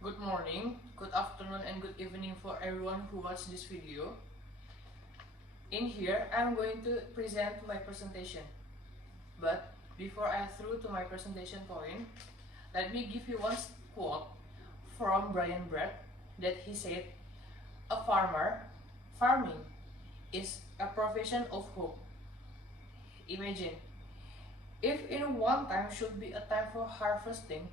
Good morning, good afternoon, and good evening for everyone who watched this video. In here, I'm going to present my presentation. But before I through to my presentation point, let me give you one quote from Brian Brett that he said, "A farming is a profession of hope." Imagine, if in one time should be a time for harvesting,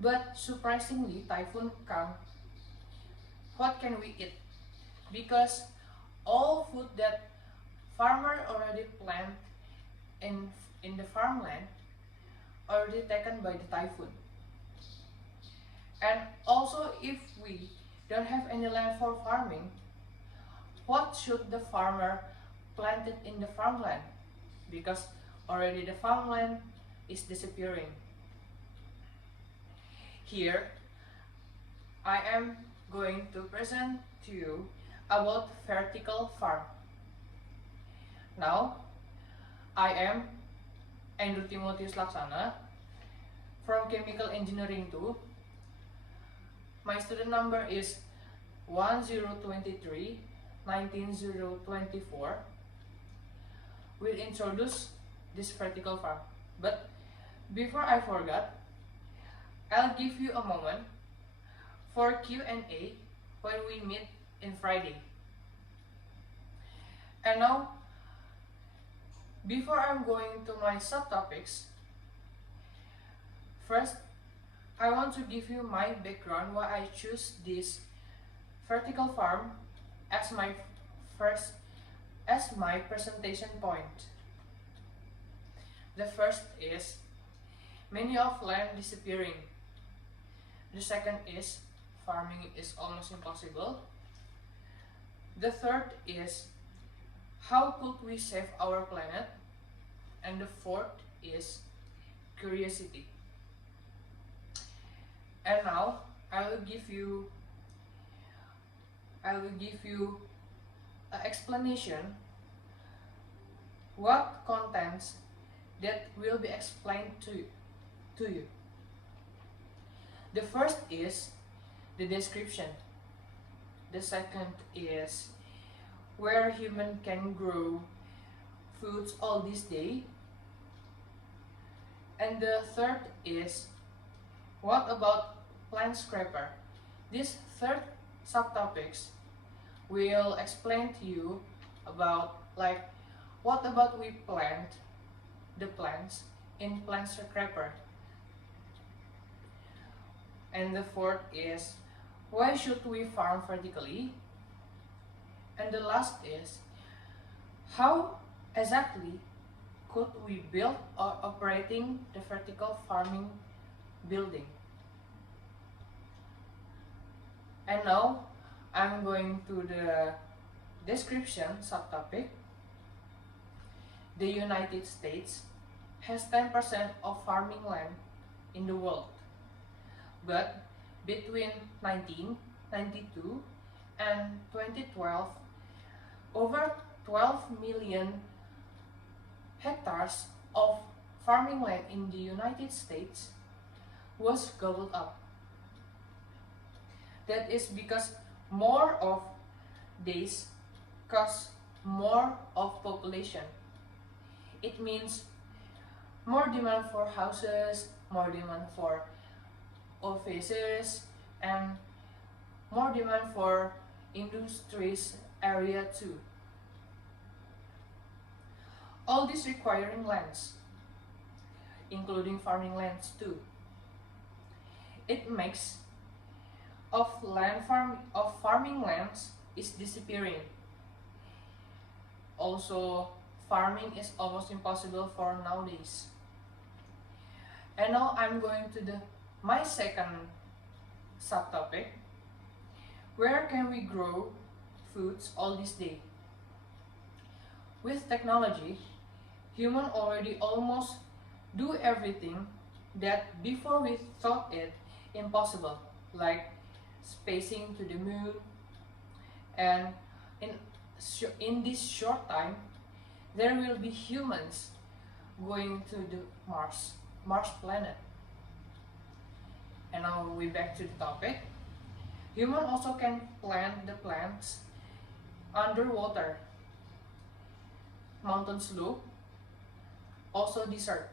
but surprisingly typhoon come, what can we eat? Because all food that farmer already plant in the farmland already taken by the typhoon. And also, if we don't have any land for farming, what should the farmer plant it in the farmland? Because already the farmland is disappearing. Here, I am going to present to you about vertical farm. Now, I am Timotius Laksana from Chemical Engineering 2. My student number is 1023 19024. We'll introduce this vertical farm. But before I forget, I'll give you a moment for Q&A when we meet in Friday. And now, before I'm going to my subtopics, first, I want to give you my background why I choose this vertical farm as my presentation point. The first is many of land disappearing. The second is farming is almost impossible. The third is how could we save our planet? And the fourth is curiosity. And now I will give you an explanation what contents that will be explained to you. The first is the description. The second is where human can grow foods all this day. And the third is what about plant scraper? These third subtopics will explain to you about what about we plant the plants in plant scraper. And the fourth is why should we farm vertically? And the last is how exactly could we build or operating the vertical farming building. And now I'm going to the description subtopic. The United States has 10% of farming land in the world, but between 1992 and 2012, over 12 million hectares of farming land in the United States was gobbled up. That is because more of days cause more of population. It means more demand for houses, more demand for offices, and more demand for industries area too. All this requiring lands, including farming lands too. It makes farming lands is disappearing. Also, farming is almost impossible for nowadays. And now I'm going to my second subtopic. Where can we grow foods all this day? With technology, human already almost do everything that before we thought it impossible, like spacing to the moon. And in this short time, there will be humans going to the Mars planet. And now we back to the topic. Human also can plant the plants underwater, mountain slope, also desert.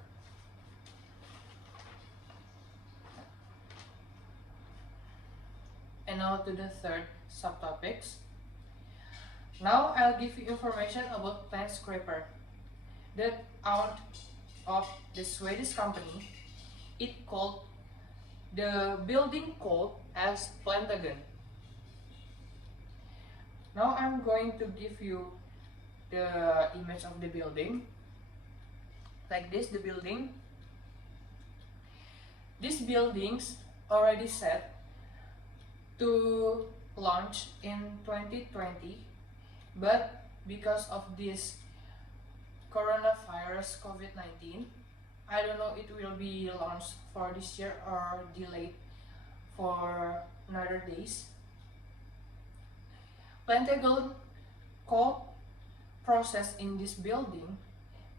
And now to the third subtopics. Now I'll give you information about plant scraper. That out of the Swedish company, it called the building called as Plantagen. Now I'm going to give you the image of the building. Like this, the building. These buildings already set to launch in 2020, but because of this coronavirus COVID-19, I don't know it will be launched for this year or delayed for another days. Plantagen called process in this building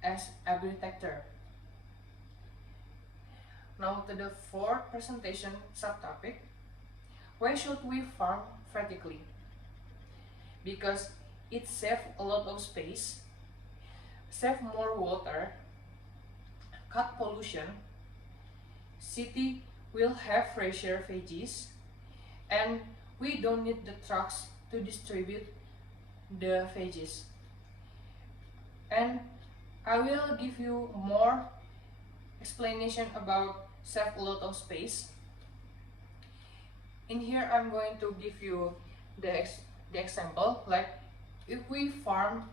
as agritecture. Now to the fourth presentation subtopic. Why should we farm vertically? Because it saves a lot of space, save more water, cut pollution, city will have fresher veggies, and we don't need the trucks to distribute the veggies. And I will give you more explanation about save a lot of space. In here I'm going to give you the example, like if we farm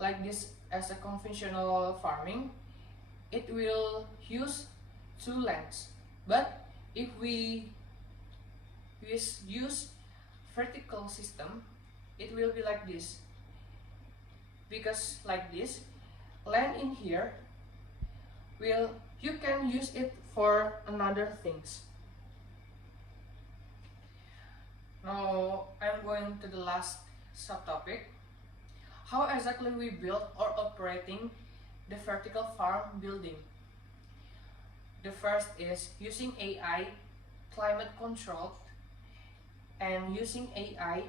like this as a conventional farming, it will use 2 lands. But if we use vertical system, it will be like this. Because like this, land in here you can use it for another things. Now I'm going to the last subtopic. How exactly we build or operating the vertical farm building. The first is using AI climate control and using AI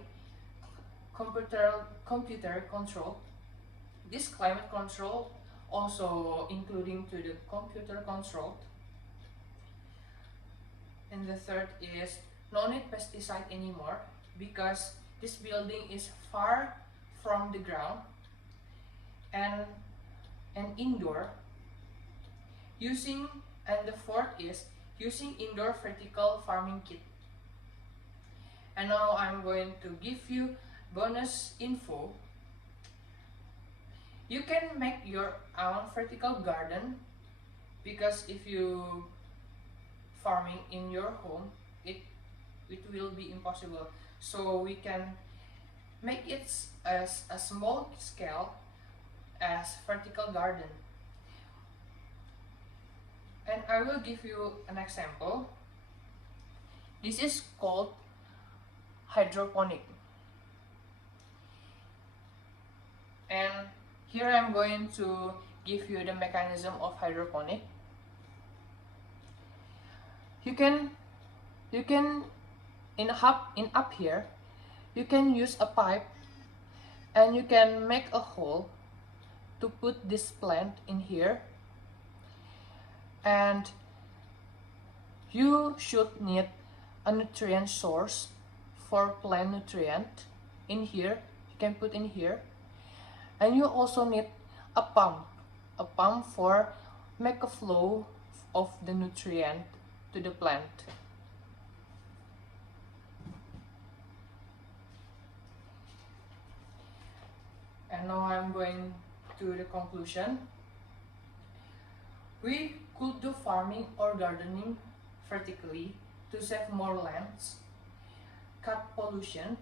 computer control. This climate control also including to the computer control. And the third is no need pesticide anymore because this building is far from the ground and indoor. And the fourth is using indoor vertical farming kit. And now I'm going to give you bonus info. You can make your own vertical garden because if you farming in your home, it will be impossible. So we can make it as a small scale as vertical garden. And I will give you an example. This is called hydroponic. And here I'm going to give you the mechanism of hydroponic. You can in up here you can use a pipe and you can make a hole to put this plant in here, and you should need a nutrient source for plant nutrient in here. You can put in here, and you also need a pump for make a flow of the nutrient to the plant. And now I'm going to the conclusion. We could do farming or gardening vertically to save more lands, cut pollution,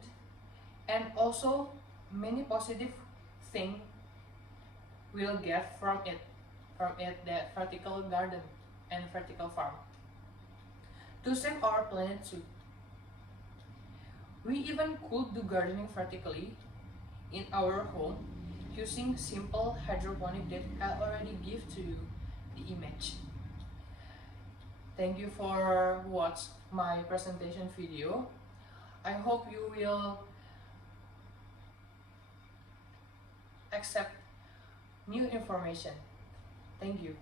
and also many positive things we'll get from it, the vertical garden and vertical farm. To save our planet too. We even could do gardening vertically in our home using simple hydroponic that I already give to you the image. Thank you for watching my presentation video. I hope you will accept new information. Thank you.